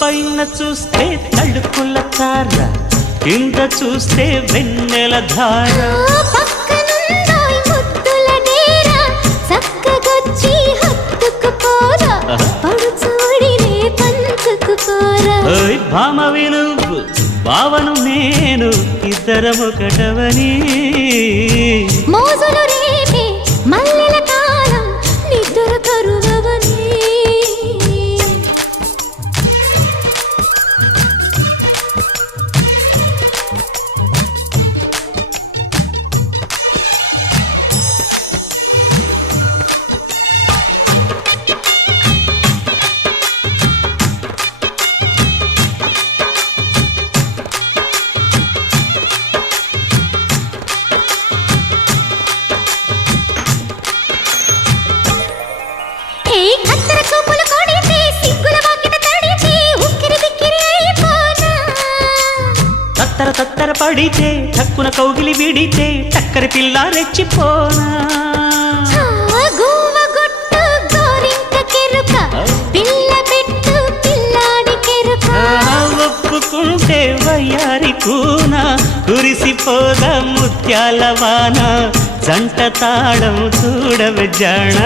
పైన చూస్తే తడుకుల తార, కింద చూస్తే వెన్నెల ధార. పక్కనుందోయ్ ముద్దుల డేరా, చక్కగొచ్చి హత్తుకుపోరా, పడుచూడినే పంచుకుపోరా. ఓయ్ భామ వినువ్వు, భావను నేను, ఇద్దరమొకటవని. మోజులు రేపే మల్లెల కాలం, నిద్ర కరువవని. తత్తర తత్తర పడితే టక్కున కౌగిలి విడితే టక్కరి పిల్ల రెచ్చిపోనా. ఒప్పుకుంటే వయ్యారి కూన, కురిసిపోదా ముత్యాల వాన, జంట తాళం చూడవే జాణ.